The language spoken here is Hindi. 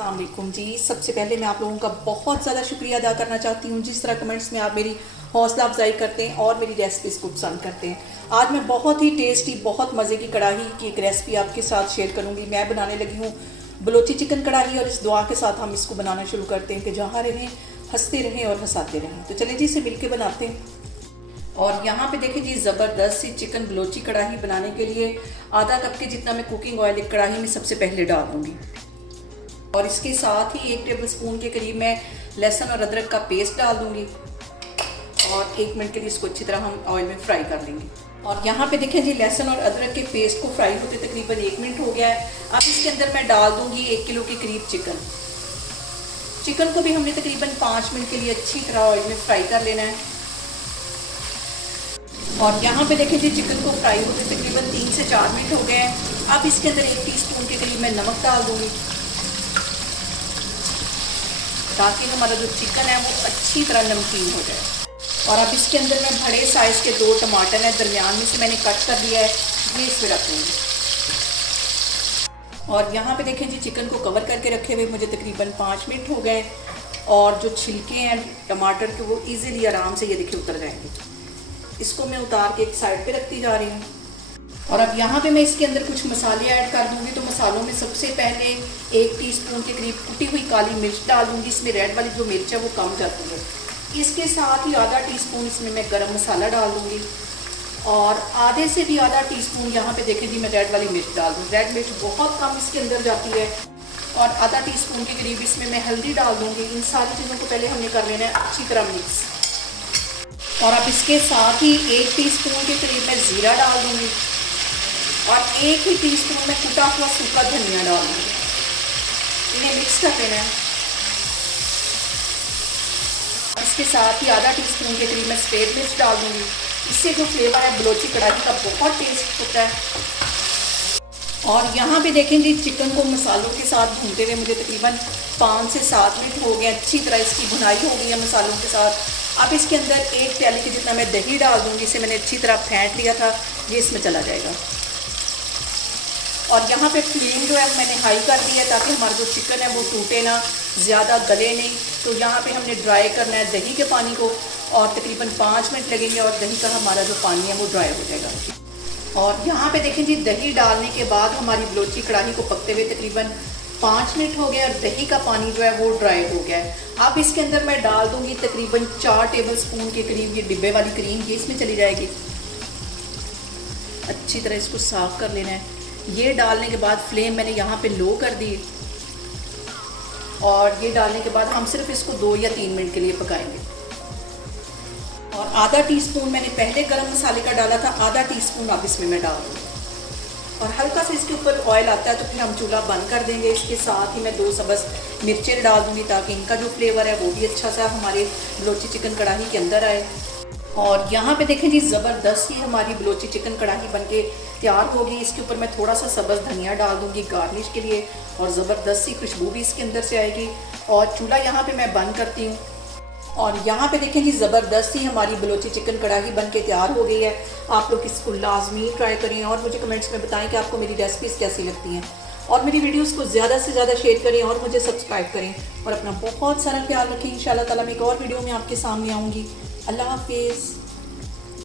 अस्सलाम वालेकुम जी। सबसे पहले मैं आप लोगों का बहुत ज़्यादा शुक्रिया अदा करना चाहती हूँ जिस तरह कमेंट्स में आप मेरी हौसला अफजाई करते हैं और मेरी रेसिपीज़ को पसंद करते हैं। आज मैं बहुत ही टेस्टी, बहुत मज़े की कढ़ाई की एक रेसिपी आपके साथ शेयर करूँगी। मैं बनाने लगी हूँ बलोची चिकन कढ़ाई और इस दुआ के साथ हम इसको बनाना शुरू करते हैं कि जहाँ रहें हंसते रहें और हंसाते रहें। तो चलिए जी इसे मिल के बनाते हैं। और यहाँ पे देखिए जी ज़बरदस्त सी चिकन बलोची कढ़ाई बनाने के लिए आधा कप के जितना मैं कुकिंग ऑयल एक कढ़ाई में सबसे पहले डाल दूँगी और इसके साथ ही 1 टेबलस्पून के करीब मैं लहसुन और अदरक का पेस्ट डाल दूँगी और 1 मिनट के लिए इसको अच्छी तरह हम ऑयल में फ्राई कर लेंगे। और यहाँ पे देखें जी लहसुन और अदरक के पेस्ट को फ्राई होते तकरीबन 1 मिनट हो गया है। अब इसके अंदर मैं डाल दूँगी 1 किलो के करीब चिकन को भी हमने तकरीबन 5 मिनट के लिए अच्छी तरह ऑयल में फ्राई कर लेना है। और यहाँ पे देखें जी चिकन को फ्राई होते तकरीबन 3 से 4 मिनट हो गए हैं। अब इसके अंदर 1 टीस्पून के करीब मैं नमक डाल दूँगी ताकि हमारा जो चिकन है वो अच्छी तरह नमकीन हो जाए। और अब इसके अंदर मैं बड़े साइज़ के 2 टमाटर हैं दरमियान में से मैंने कट कर दिया है, ये इसमें रख दूँगी। और यहाँ पे देखें जी चिकन को कवर करके रखे हुए मुझे तकरीबन 5 मिनट हो गए और जो छिलके हैं टमाटर के वो ईज़िली आराम से ये देखिए उतर जाएंगे। इसको मैं उतार के एक साइड पे रखती जा रही हूँ। और अब यहाँ पे मैं इसके अंदर कुछ मसाले ऐड कर दूँगी। तो मसालों में सबसे पहले 1 टीस्पून के करीब कुटी हुई काली मिर्च डाल दूँगी। इसमें रेड वाली जो मिर्च है वो कम जाती है। इसके साथ ही आधा टीस्पून इसमें मैं गरम मसाला डाल दूँगी और आधे से भी आधा टीस्पून यहाँ पे देखें जी मैं रेड वाली मिर्च डाल दूँ। रेड मिर्च बहुत कम इसके अंदर जाती है। और आधा टीस्पून के करीब इसमें मैं हल्दी डाल दूँगी। इन सारी चीज़ों को पहले हमने कर लेना है अच्छी तरह मिक्स। और अब इसके साथ ही 1 टीस्पून के करीब मैं ज़ीरा डाल दूँगी और 1 ही टीस्पून में कुटा हुआ सूखा धनिया डाल दूँगी। इन्हें मिक्स कर लेना है। इसके साथ ही आधा टीस्पून के करीब मैं सफ़ेद मिर्च डाल दूँगी। इससे जो फ्लेवर है बलोची कढ़ाई का बहुत टेस्ट होता है। और यहाँ पे देखें जी चिकन को मसालों के साथ भूनते हुए मुझे तकरीबन 5 से 7 मिनट हो गए। अच्छी तरह इसकी भुनाई हो गई है मसालों के साथ। अब इसके अंदर 1 प्याले के जितना मैं दही डाल दूँगी। इसे मैंने अच्छी तरह फेंट लिया था, ये इसमें चला जाएगा। और यहाँ पे फ्लेम जो है मैंने हाई कर दी है ताकि हमारा जो चिकन है वो टूटे ना, ज़्यादा गले नहीं। तो यहाँ पे हमने ड्राई करना है दही के पानी को और तकरीबन 5 मिनट लगेंगे और दही का हमारा जो पानी है वो ड्राई हो जाएगा। और यहाँ पे देखें जी दही डालने के बाद हमारी बलोची कढ़ाई को पकते हुए तकरीबन 5 मिनट हो गए और दही का पानी जो है वो ड्राई हो गया है। अब इसके अंदर मैं डाल दूँगी तकरीबन 4 टेबलस्पून के करीब ये डिब्बे वाली क्रीम, ये इसमें चली जाएगी। अच्छी तरह इसको साफ़ कर लेना है। ये डालने के बाद फ्लेम मैंने यहाँ पे लो कर दी और ये डालने के बाद हम सिर्फ इसको 2 या 3 मिनट के लिए पकाएंगे। और आधा टीस्पून मैंने पहले गरम मसाले का डाला था, आधा टीस्पून अब इसमें मैं डाल दूँगी। और हल्का सा इसके ऊपर ऑयल आता है तो फिर हम चूल्हा बंद कर देंगे। इसके साथ ही मैं 2 सब्ज़ मिर्चें डाल दूँगी ताकि इनका जो फ्लेवर है वो भी अच्छा सा हमारे बलोची चिकन कढ़ाई के अंदर आए। और यहाँ पे देखें जी ज़बरदस्त ही हमारी बलोची चिकन कढ़ाई बनके तैयार होगी। इसके ऊपर मैं थोड़ा सा सब्ज़ धनिया डाल दूँगी गार्निश के लिए और ज़बरदस्त सी खुशबू भी इसके अंदर से आएगी। और चूल्हा यहाँ पे मैं बंद करती हूँ। और यहाँ पे देखें जी ज़बरदस्त ही हमारी बलोची चिकन कढ़ाई बनके तैयार हो गई है। आप लोग इसको लाजमी ट्राई करें और मुझे कमेंट्स में बताएं कि आपको मेरी रेसिपीज़ कैसी लगती हैं। और मेरी वीडियोस को ज़्यादा से ज़्यादा शेयर करें और मुझे सब्सक्राइब करें और अपना बहुत सारा ख्याल रखें। इंशाल्लाह ताला मैं एक और वीडियो में आपके सामने आऊँगी। अल्लाह हाफिज़।